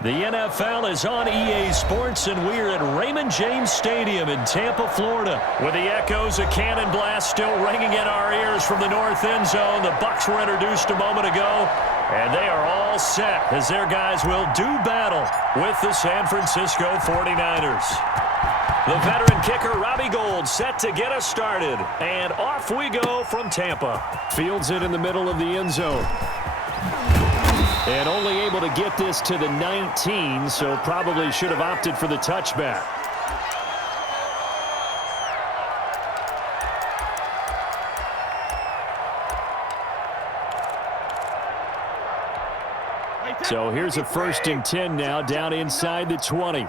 The NFL is on EA Sports, and we're at Raymond James Stadium in Tampa, Florida. With the echoes of cannon blast still ringing in our ears from the north end zone, the Bucs were introduced a moment ago, and they are all set as their guys will do battle with the San Francisco 49ers. The veteran kicker, Robbie Gould, set to get us started, and off we go from Tampa. Fields it in the middle of the end zone. And only able to get this to the 19, so probably should have opted for the touchback. So here's a 1st and 10 now, down inside the 20.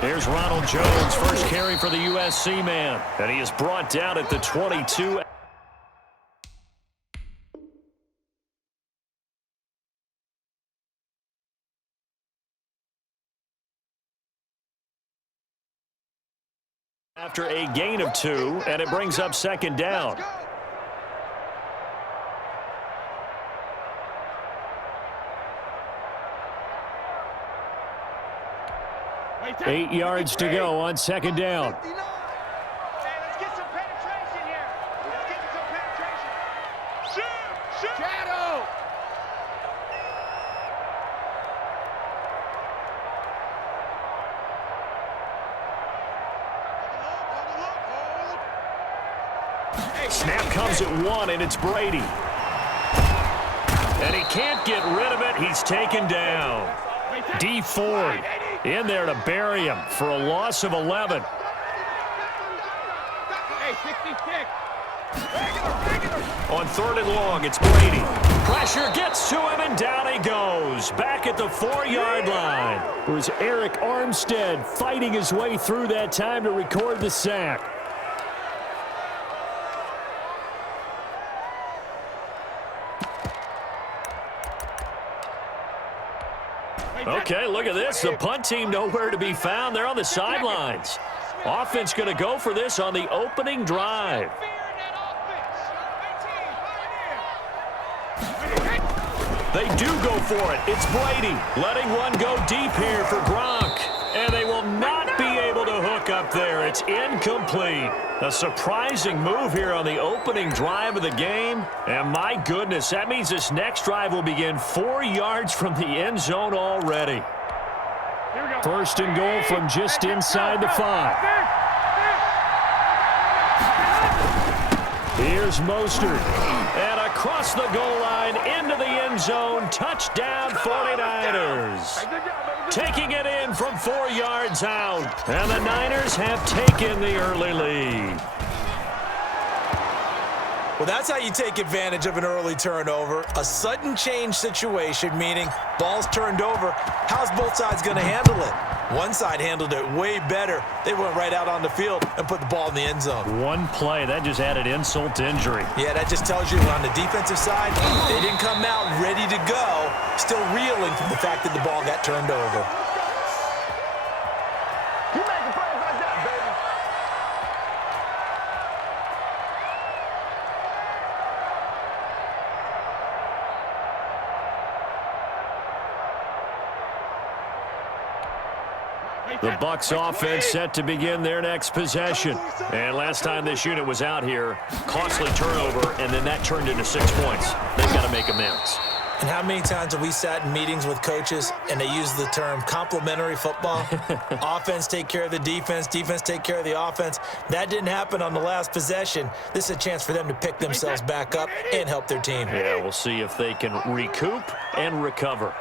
Here's Ronald Jones, first carry for the USC man, and he is brought down at the 22. After a gain of 2, and it brings up 2nd down. Eight yards to go on 2nd down. Let's get some penetration here. Let's get some penetration. Shoot! Shadow! Snap comes at 1, and it's Brady. And he can't get rid of it. He's taken down. D. Ford in there to bury him for a loss of 11. Hey, 66. On 3rd and long, it's Brady. Pressure gets to him, and down he goes. Back at the 4-yard line. It was Eric Armstead fighting his way through that time to record the sack. Okay, look at this. The punt team nowhere to be found. They're on the sidelines. Offense going to go for this on the opening drive. They do go for it. It's Brady letting one go deep here for Gronk. And they will not be able to hook up there. It's incomplete. A surprising move here on the opening drive of the game. And my goodness, that means this next drive will begin 4 yards from the end zone already. 1st and goal from just inside the 5. Here's Mostert. And across the goal line into the end zone. Touchdown 49ers. Taking it in from 4 yards out. And the Niners have taken the early lead. Well, that's how you take advantage of an early turnover. A sudden change situation, meaning ball's turned over. How's both sides going to handle it? One side handled it way better. They went right out on the field and put the ball in the end zone. One play, that just added insult to injury. Yeah, that just tells you on the defensive side, they didn't come out ready to go, still reeling from the fact that the ball got turned over. You making plays like that, baby. The Bucs offense set to begin their next possession. And last time this unit was out here, costly turnover, and then that turned into 6 points. They've got to make amends. And how many times have we sat in meetings with coaches and they use the term complementary football? Offense take care of the defense, defense take care of the offense. That didn't happen on the last possession. This is a chance for them to pick themselves back up and help their team. Yeah, we'll see if they can recoup and recover.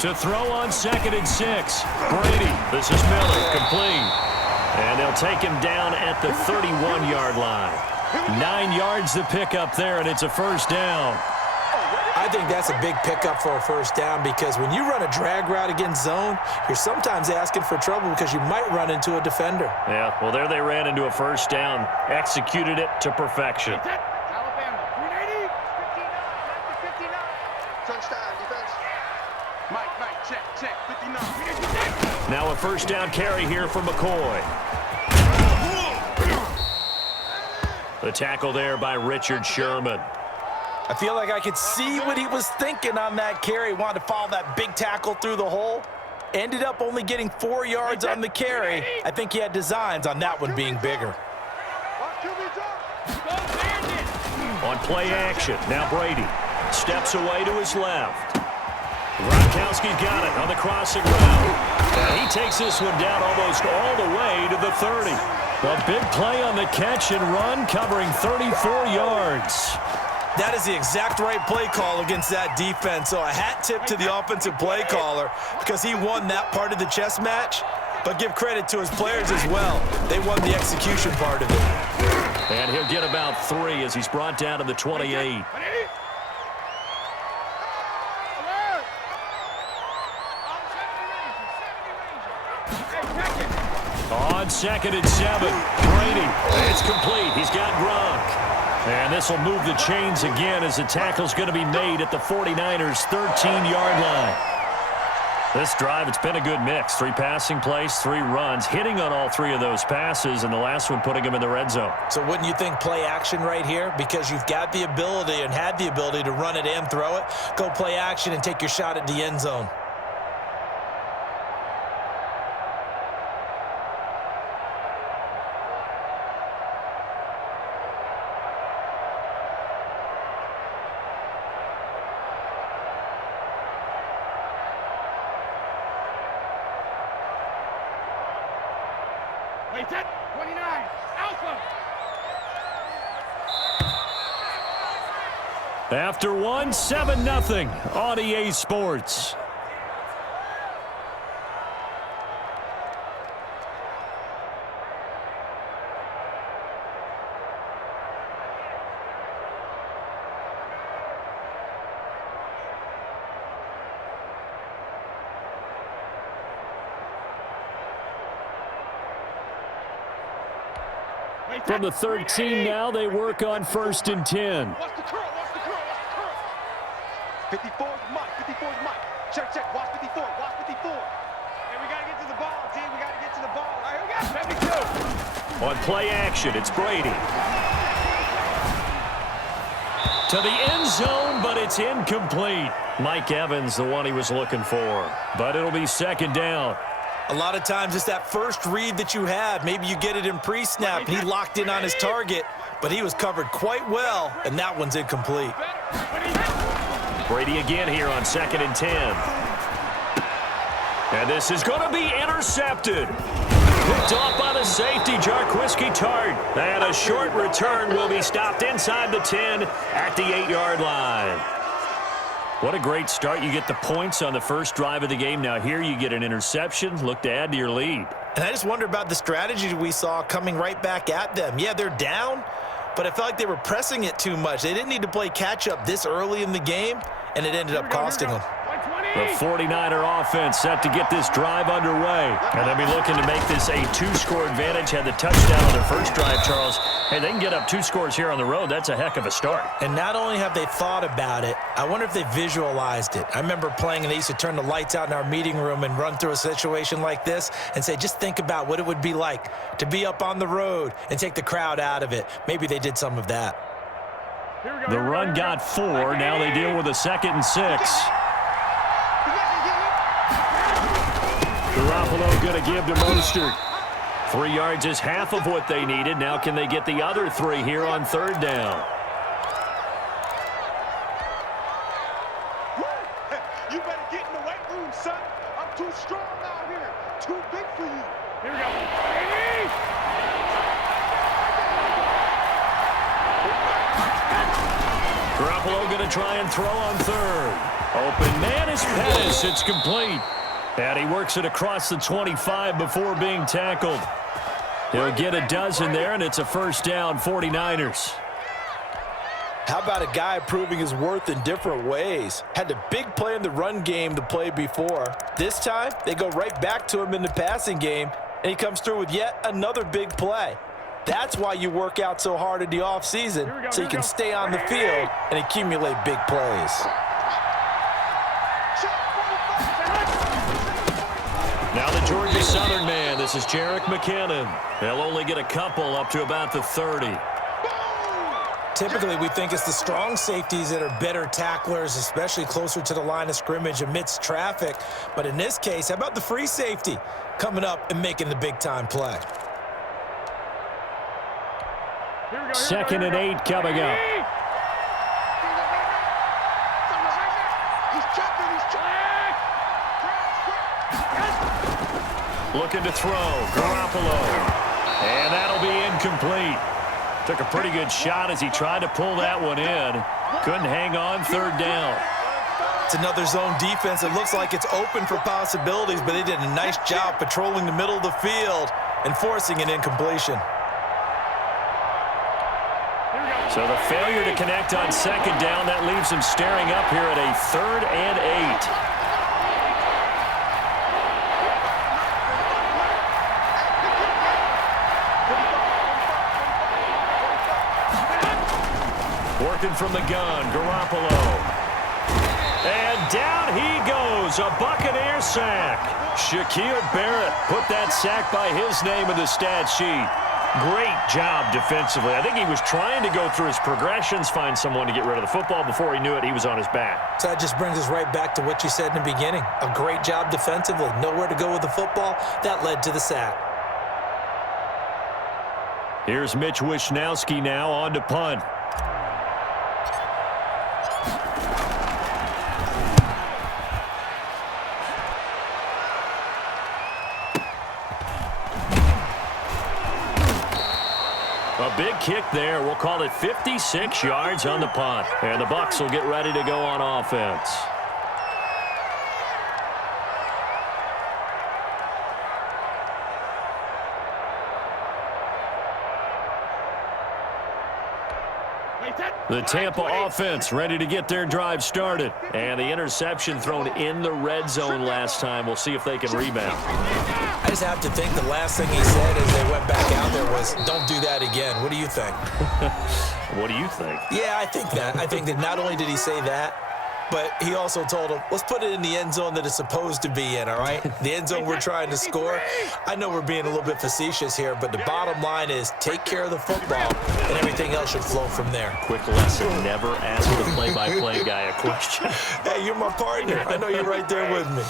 To throw on 2nd and 6. Brady. This is Miller. Complete. And they'll take him down at the 31-yard line. 9 yards to pick up there, and it's a 1st down. I think that's a big pickup for a 1st down because when you run a drag route against zone, you're sometimes asking for trouble because you might run into a defender. Yeah, well, there they ran into a 1st down. Executed it to perfection. Alabama, 380, 59, 59. Touchdown, defense. Mike, check, 59. Now a 1st down carry here for McCoy. The tackle there by Richard Sherman. I feel like I could see what he was thinking on that carry. Wanted to follow that big tackle through the hole. Ended up only getting 4 yards on the carry. I think he had designs on that one being bigger. On play action, now Brady steps away to his left. Gronkowski's got it on the crossing route. He takes this one down almost all the way to the 30. A big play on the catch and run, covering 34 yards. That is the exact right play call against that defense. So a hat tip to the offensive play caller because he won that part of the chess match. But give credit to his players as well. They won the execution part of it. And he'll get about 3 as he's brought down to the 28. On 2nd and 7, Brady. It's complete. He's got Gronk. And this will move the chains again as the tackle's going to be made at the 49ers' 13-yard line. This drive, it's been a good mix. 3 passing plays, 3 runs, hitting on all 3 of those passes, and the last one putting him in the red zone. So wouldn't you think play action right here? Because you've got the ability and had the ability to run it and throw it. Go play action and take your shot at the end zone. Wait, 29, Alpha. After one, 7-0 on EA Sports. From the 13 now, they work on 1st and 10. Watch the curl, watch the curl, watch the curl. 54 is Mike, 54 is Mike. Check, watch 54, watch 54. Hey, we got to get to the ball, D. We got to get to the ball. All right, here we go. 72. On play action, it's Brady. To the end zone, but it's incomplete. Mike Evans, the one he was looking for. But it'll be 2nd down. A lot of times it's that first read that you have. Maybe you get it in pre-snap, and he locked in on his target, but he was covered quite well, and that one's incomplete. Brady again here on 2nd and 10. And this is going to be intercepted. Picked off by the safety, Jarquiski Tart. And a short return will be stopped inside the 10 at the 8-yard line. What a great start. You get the points on the first drive of the game. Now here you get an interception. Look to add to your lead. And I just wonder about the strategy we saw coming right back at them. Yeah, they're down, but I felt like they were pressing it too much. They didn't need to play catch-up this early in the game, and it ended up costing them. The 49er offense set to get this drive underway. And they'll be looking to make this a 2-score advantage. Had the touchdown on their first drive, Charles. Hey, they can get up 2 scores here on the road. That's a heck of a start. And not only have they thought about it, I wonder if they visualized it. I remember playing, and they used to turn the lights out in our meeting room and run through a situation like this and say, just think about what it would be like to be up on the road and take the crowd out of it. Maybe they did some of that. The run got 4. Now they deal with a 2nd and 6. Garoppolo going to give to Mostert. 3 yards is half of what they needed. Now can they get the other 3 here on 3rd down? You better get in the weight room, son. I'm too strong out here. Too big for you. Here we go. Garoppolo going to try and throw on 3rd. Open man is Pettis. It's complete. And he works it across the 25 before being tackled. He'll get a dozen there, and it's a 1st down, 49ers. How about a guy proving his worth in different ways? Had a big play in the run game the play before. This time, they go right back to him in the passing game, and he comes through with yet another big play. That's why you work out so hard in the offseason, so you can stay on the field and accumulate big plays. Now the Georgia Southern man. This is Jerick McKinnon. They'll only get a couple up to about the 30. typically we think it's the strong safeties that are better tacklers, especially closer to the line of scrimmage amidst traffic. But in this case, how about the free safety coming up and making the big-time play? 2nd and 8 coming up. Looking to throw, Garoppolo. And that'll be incomplete. Took a pretty good shot as he tried to pull that one in. Couldn't hang on 3rd down. It's another zone defense. It looks like it's open for possibilities, but they did a nice job patrolling the middle of the field and forcing an incompletion. So the failure to connect on 2nd down, that leaves him staring up here at a 3rd and 8. Working from the gun, Garoppolo. And down he goes, a Buccaneer sack. Shaquille Barrett put that sack by his name in the stat sheet. Great job defensively. I think he was trying to go through his progressions, find someone to get rid of the football. Before he knew it, he was on his back. So that just brings us right back to what you said in the beginning. A great job defensively. Nowhere to go with the football. That led to the sack. Here's Mitch Wishnowski now on to punt. A big kick there. We'll call it 56 yards on the punt. And the Bucs will get ready to go on offense. The Tampa offense ready to get their drive started. And the interception thrown in the red zone last time. We'll see if they can rebound. I just have to think the last thing he said as they went back out there was, don't do that again. What do you think? What do you think? Yeah, I think that. I think that not only did he say that, but he also told him, let's put it in the end zone that it's supposed to be in, all right? The end zone we're trying to score. I know we're being a little bit facetious here, but the bottom line is take care of the football, and everything else should flow from there. Quick lesson, never ask the play-by-play guy a question. Hey, you're my partner. I know you're right there with me.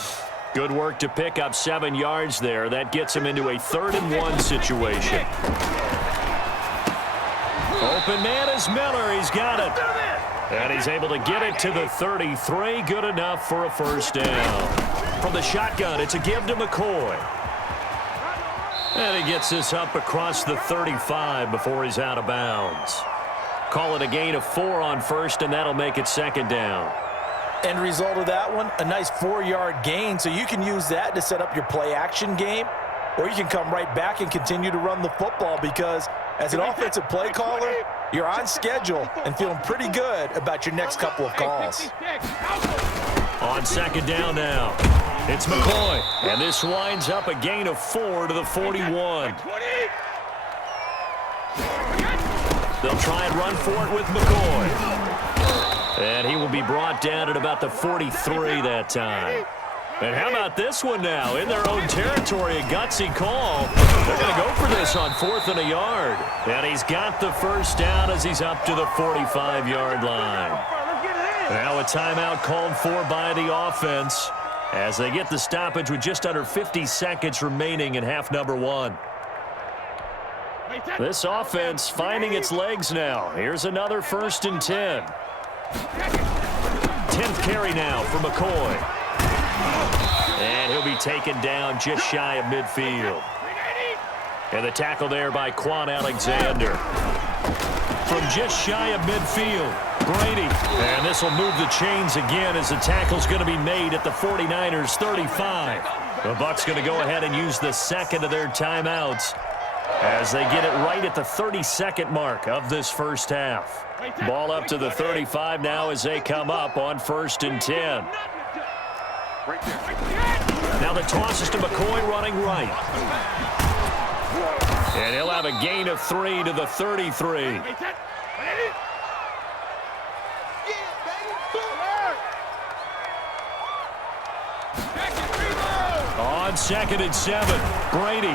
Good work to pick up 7 yards there. That gets him into a 3rd and 1 situation. Open man is Miller. He's got it. And he's able to get it to the 33. Good enough for a 1st down. From the shotgun, it's a give to McCoy. And he gets this up across the 35 before he's out of bounds. Call it a gain of 4 on 1st, and that'll make it 2nd down. End result of that one, a nice 4-yard gain. So you can use that to set up your play-action game, or you can come right back and continue to run the football because as an offensive play caller, you're on schedule and feeling pretty good about your next couple of calls. On 2nd down now, it's McCoy. And this winds up a gain of 4 to the 41. They'll try and run for it with McCoy. And he will be brought down at about the 43 that time. And how about this one now? In their own territory, a gutsy call. They're going to go for this on 4th and a yard. And he's got the 1st down as he's up to the 45-yard line. Now a timeout called for by the offense as they get the stoppage with just under 50 seconds remaining in half number 1. This offense finding its legs now. Here's another 1st and 10. 10th carry now for McCoy. And he'll be taken down just shy of midfield. And the tackle there by Quan Alexander. From just shy of midfield, Brady. And this will move the chains again as the tackle's going to be made at the 49ers' 35. The Bucs going to go ahead and use the 2nd of their timeouts as they get it right at the 32nd mark of this 1st half. Ball up to the 35 now as they come up on 1st and 10. Now the toss is to McCoy running right. And he'll have a gain of 3 to the 33. On 2nd and 7, Brady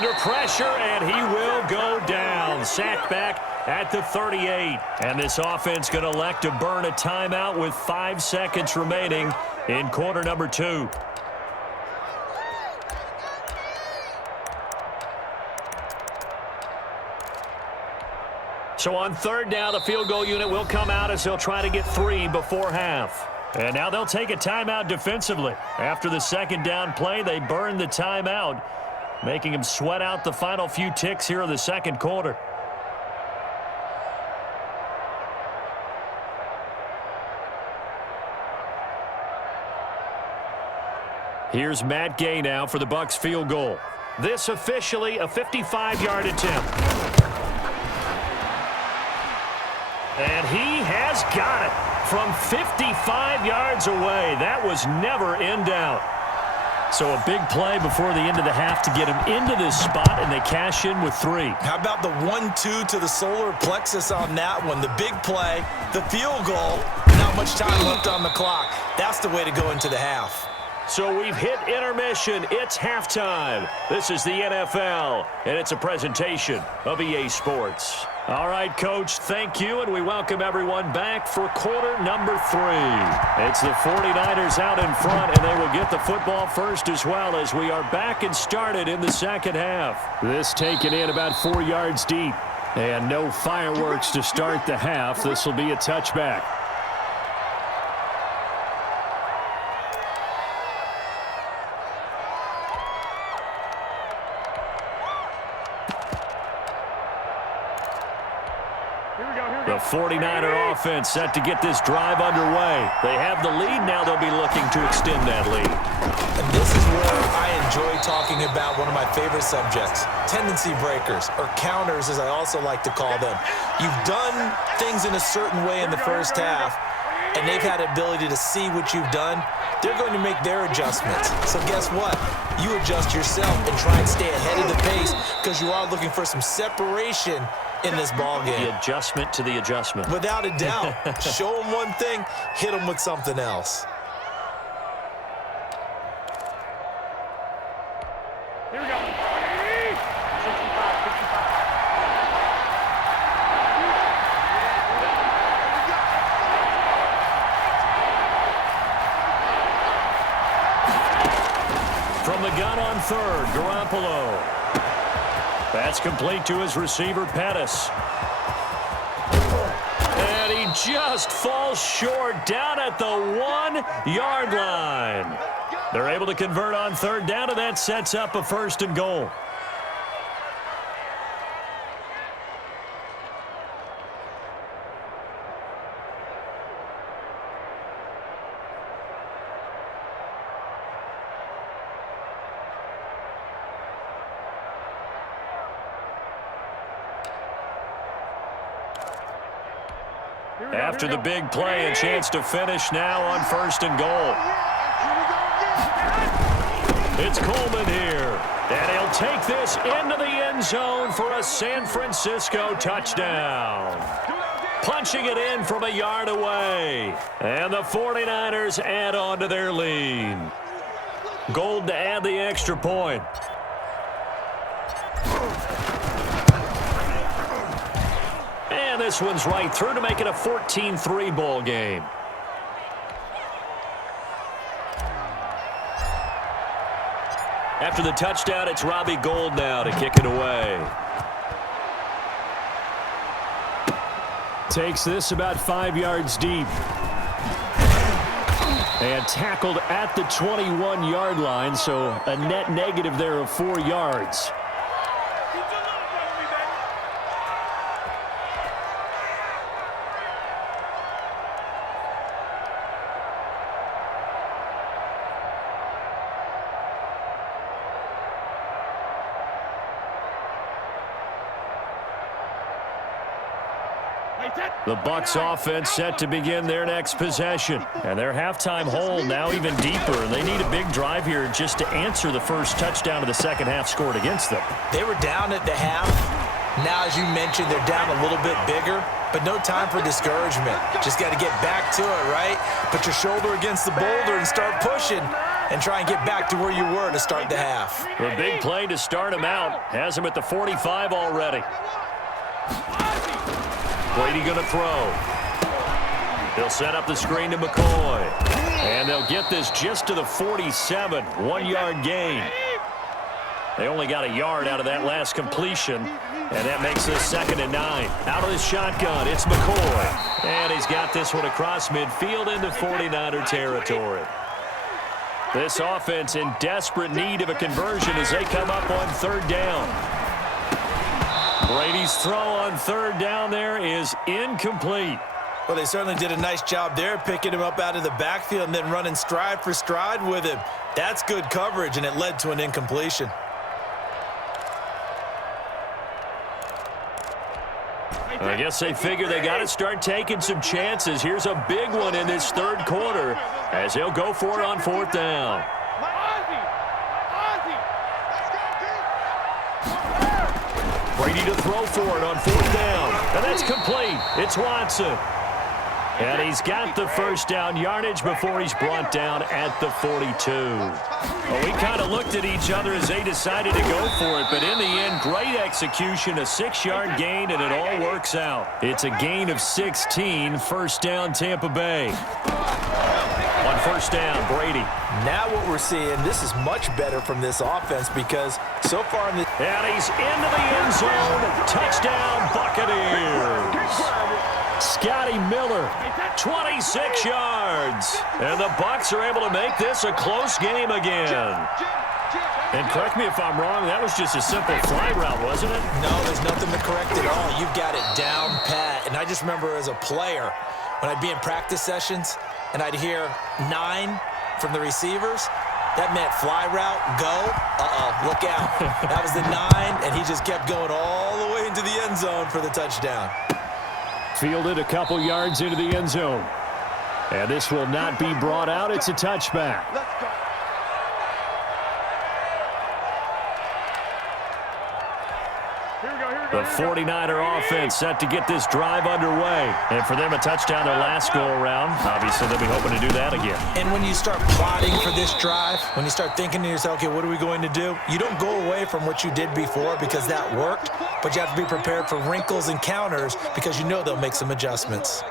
under pressure, and he will go down. Sacked back at the 38. And this offense going to elect to burn a timeout with 5 seconds remaining in quarter number 2. So on third down, the field goal unit will come out as they'll try to get 3 before half. And now they'll take a timeout defensively. After the second down play, they burn the timeout, making them sweat out the final few ticks here in the second quarter. Here's Matt Gay now for the Bucs field goal. This officially a 55-yard attempt. And he has got it from 55 yards away. That was never in doubt. So a big play before the end of the half to get him into this spot, and they cash in with 3. How about the 1-2 to the solar plexus on that one? The big play, the field goal, not much time left on the clock. That's the way to go into the half. So we've hit intermission. It's halftime. This is the NFL, and it's a presentation of EA Sports. All right, Coach, thank you, and we welcome everyone back for quarter number 3. It's the 49ers out in front, and they will get the football first as well as we are back and started in the second half. This taken in about 4 yards deep, and no fireworks to start the half. This will be a touchback. The 49er offense set to get this drive underway. They have the lead. Now they'll be looking to extend that lead. And this is where I enjoy talking about one of my favorite subjects, tendency breakers, or counters as I also like to call them. You've done things in a certain way in the first half, and they've had the ability to see what you've done. They're going to make their adjustments. So guess what? You adjust yourself and try and stay ahead of the pace because you are looking for some separation in this ball game. The adjustment to the adjustment. Without a doubt. Show them one thing, hit them with something else. Here we go. 65, 65. From the gun on third, Garoppolo. That's complete to his receiver, Pettis. And he just falls short down at the 1-yard line. They're able to convert on third down, and that sets up a 1st and goal. After the big play, a chance to finish now on 1st and goal. It's Coleman here, and he'll take this into the end zone for a San Francisco touchdown. Punching it in from a yard away, and the 49ers add on to their lead. Gold to add the extra point. And this one's right through to make it a 14-3 ball game. After the touchdown, it's Robbie Gould now to kick it away. Takes this about 5 yards deep. And tackled at the 21-yard line, so a net negative there of 4 yards. The Bucs offense set to begin their next possession. And their halftime hole now even deeper. And they need a big drive here just to answer the first touchdown of the second half scored against them. They were down at the half. Now, as you mentioned, they're down a little bit bigger, but no time for discouragement. Just got to get back to it, right? Put your shoulder against the boulder and start pushing and try and get back to where you were to start the half. The big play to start him out has him at the 45 already. Brady going to throw. He'll set up the screen to McCoy. And they'll get this just to the 47. 1-yard gain. They only got a yard out of that last completion. And that makes this 2nd and 9. Out of the shotgun, it's McCoy. And he's got this one across midfield into 49er territory. This offense in desperate need of a conversion as they come up on 3rd down. Brady's throw on 3rd down there is incomplete. Well, they certainly did a nice job there, picking him up out of the backfield and then running stride for stride with him. That's good coverage, and it led to an incompletion. I guess they figure they got to start taking some chances. Here's a big one in this 3rd quarter as they'll go for it on 4th down. Brady to throw for it on 4th down. And that's complete. It's Watson. And he's got the 1st down yardage before he's brought down at the 42. Well, we kind of looked at each other as they decided to go for it, but in the end, great execution, a 6-yard gain, and it all works out. It's a gain of 16, 1st down Tampa Bay. On 1st down, Brady. Now what we're seeing, this is much better from this offense because so far in the... And he's into the end zone. Touchdown, Buccaneers. Scotty Miller, 26 yards. And the Bucs are able to make this a close game again. And correct me if I'm wrong, that was just a simple fly route, wasn't it? No, there's nothing to correct at all. You've got it down pat. And I just remember as a player, when I'd be in practice sessions and I'd hear 9 from the receivers, that meant fly route, go, look out. That was the 9, and he just kept going all the way into the end zone for the touchdown. Fielded a couple yards into the end zone. And this will not be brought out. It's a touchback. The 49er offense set to get this drive underway. And for them, a touchdown their last go-around. Obviously, they'll be hoping to do that again. And when you start plotting for this drive, when you start thinking to yourself, okay, what are we going to do? You don't go away from what you did before because that worked, but you have to be prepared for wrinkles and counters because you know they'll make some adjustments.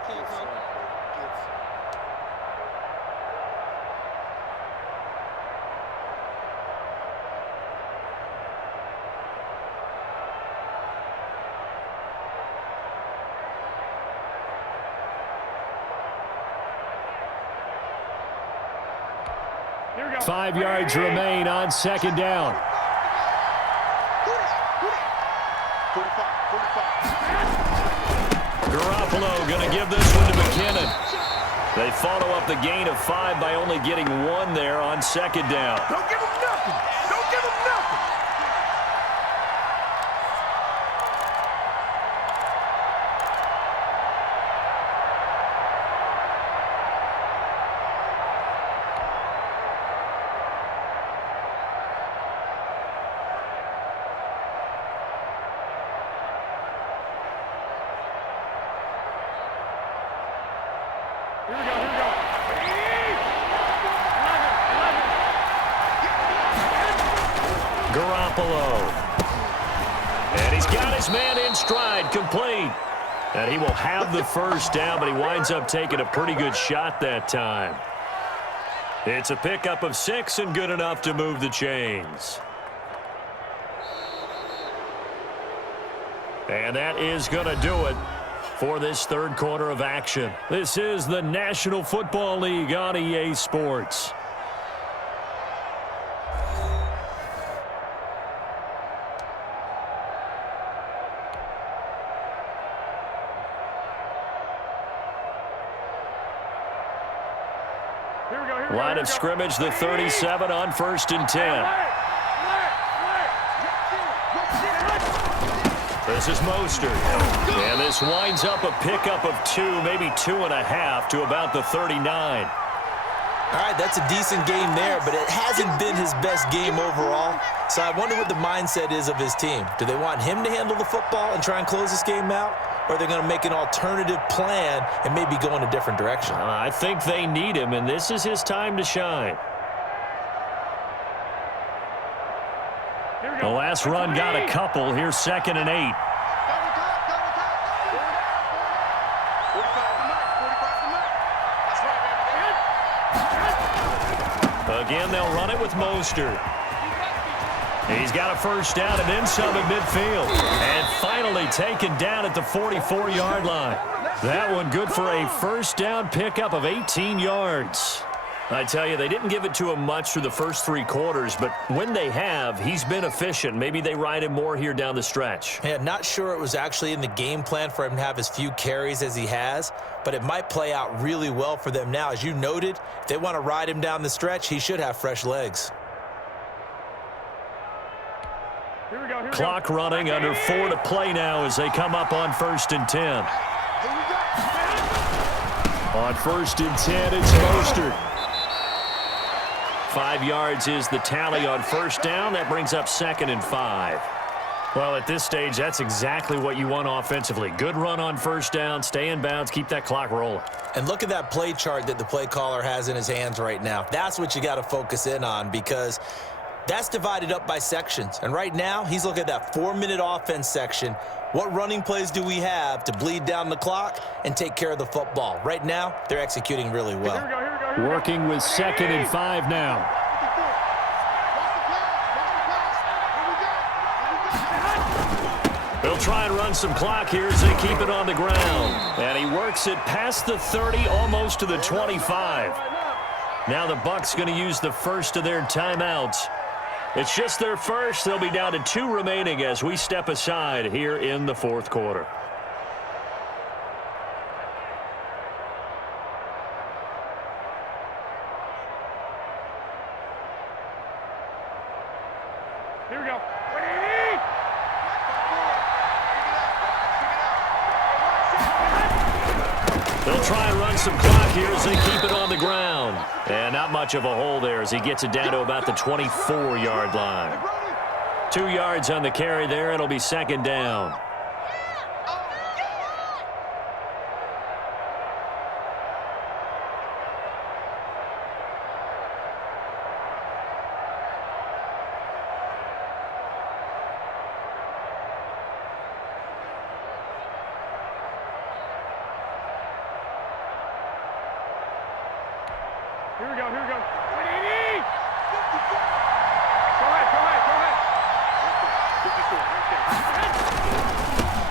Here we go. 5 yards remain on 2nd down. 45. Garoppolo going to give this one to McKinnon. They follow up the gain of 5 by only getting 1 there on 2nd down. Don't give him nothing. Don't give him nothing. Here we go. Garoppolo. And he's got his man in stride, complete. And he will have the 1st down, but he winds up taking a pretty good shot that time. It's a pickup of 6 and good enough to move the chains. And that is going to do it for this 3rd quarter of action. This is the National Football League on EA Sports. Line of scrimmage, the 37 on 1st and 10. This is Mostert. And this winds up a pickup of 2, maybe 2.5 to about the 39. All right, that's a decent game there, but it hasn't been his best game overall. So I wonder what the mindset is of his team. Do they want him to handle the football and try and close this game out? Or are they going to make an alternative plan and maybe go in a different direction? I think they need him, and this is his time to shine. The last run got a couple. Here's 2nd and 8. Again, they'll run it with Mostert. He's got a first down and then some at midfield. And finally taken down at the 44-yard line. That one good for a first down pickup of 18 yards. I tell you, they didn't give it to him much through the first 3 quarters, but when they have, he's been efficient. Maybe they ride him more here down the stretch. Yeah, not sure it was actually in the game plan for him to have as few carries as he has, but it might play out really well for them now. As you noted, if they want to ride him down the stretch, he should have fresh legs. Clock running, under 4 to play now as they come up on 1st and 10. On 1st and 10, it's Mostert. 5 yards is the tally on first down. That brings up 2nd and 5. Well, at this stage, that's exactly what you want offensively. Good run on first down, stay in bounds, keep that clock rolling. And look at that play chart that the play caller has in his hands right now. That's what you got to focus in on, because that's divided up by sections. And right now, he's looking at that 4-minute offense section. What running plays do we have to bleed down the clock and take care of the football? Right now, they're executing really well. Working with 2nd and 5 now. They'll try and run some clock here as they keep it on the ground. And he works it past the 30, almost to the 25. Now the Bucs going to use the first of their timeouts. It's just their first. They'll be down to 2 remaining as we step aside here in the 4th quarter. Here we go. They'll try and run some clock here as they keep it on the ground. And not much of a hole there as he gets it down to about the 24-yard line. 2 yards on the carry there. It'll be 2nd down. Here we go. Go ahead.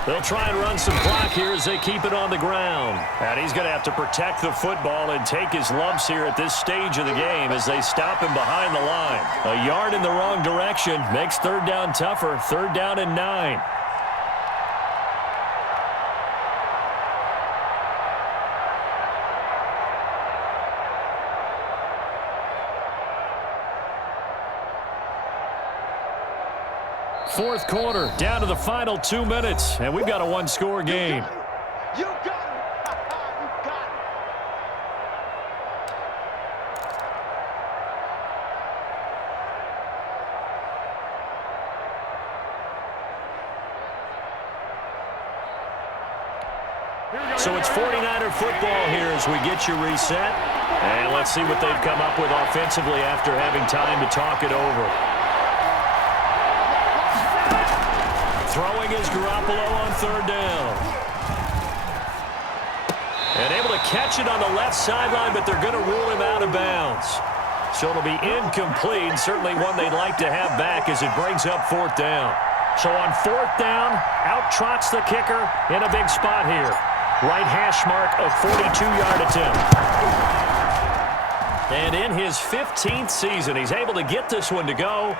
They'll try and run some clock here as they keep it on the ground. And he's going to have to protect the football and take his lumps here at this stage of the game as they stop him behind the line. A yard in the wrong direction makes 3rd down tougher. 3rd down and 9. Fourth quarter, down to the final 2 minutes, and we've got a 1-score game. You got it. You got it. So it's 49er football here as we get you reset. And let's see what they've come up with offensively after having time to talk it over. Throwing is Garoppolo on 3rd down. And able to catch it on the left sideline, but they're going to rule him out of bounds. So it'll be incomplete, certainly one they'd like to have back as it brings up 4th down. So on 4th down, out trots the kicker in a big spot here. Right hash mark of 42-yard attempt. And in his 15th season, he's able to get this one to go,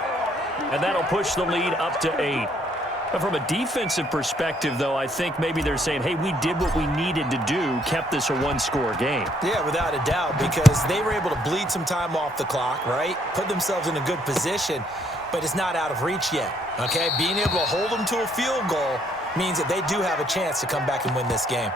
and that'll push the lead up to 8. But from a defensive perspective, though, I think maybe they're saying, hey, we did what we needed to do, kept this a 1-score game. Yeah, without a doubt, because they were able to bleed some time off the clock, right? Put themselves in a good position, but it's not out of reach yet, okay? Being able to hold them to a field goal means that they do have a chance to come back and win this game.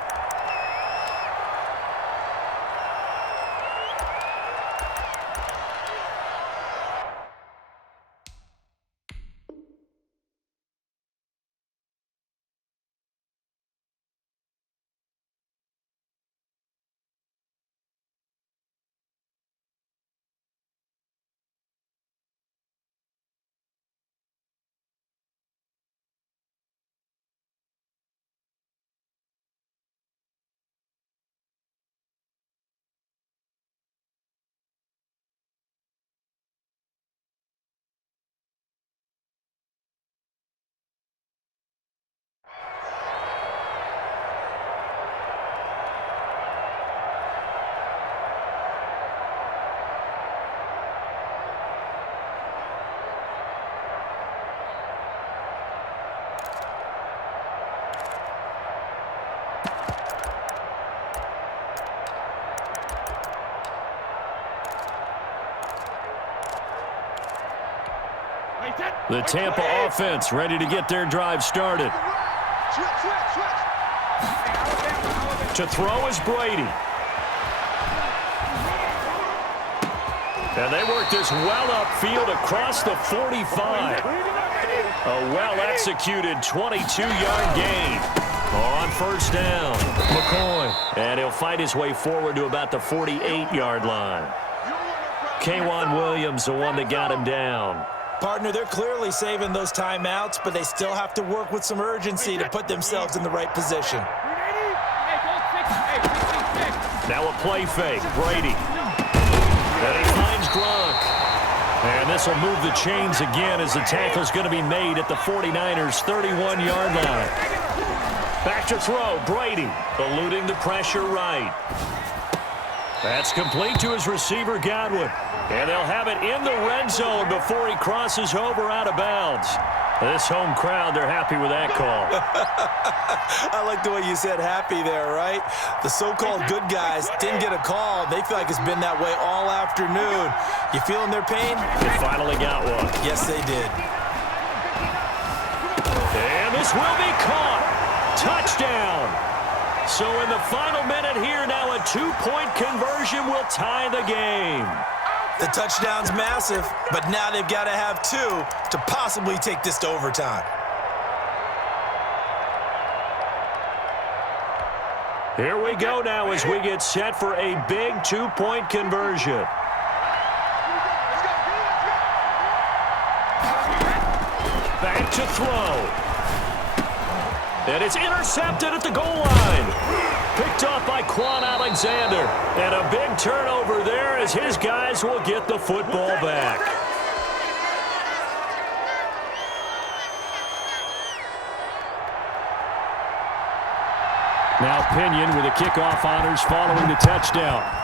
The Tampa offense ready to get their drive started. To throw is Brady. And they work this well upfield across the 45. A well-executed 22-yard gain. On first down, McCoy. And he'll fight his way forward to about the 48-yard line. K'Wan Williams, the one that got him down. Partner, they're clearly saving those timeouts, but they still have to work with some urgency to put themselves in the right position. Now a play fake, Brady. And he finds Gronk. And this will move the chains again as the tackle's going to be made at the 49ers' 31-yard line. Back to throw, Brady, eluding the pressure right. That's complete to his receiver, Godwin. And they'll have it in the red zone before he crosses over out of bounds. This home crowd, they're happy with that call. I like the way you said happy there, right? The so-called good guys didn't get a call. They feel like it's been that way all afternoon. You feeling their pain? They finally got one. Yes, they did. And this will be caught. Touchdown. So in the final minute here, now a two-point conversion will tie the game. The touchdown's massive, but now they've got to have two to possibly take this to overtime. Here we go now as we get set for a big two-point conversion. Back to throw. And it's intercepted at the goal line. Picked off by Quan Alexander. And a big turnover there as his guys will get the football back. Now Pinion with the kickoff honors following the touchdown.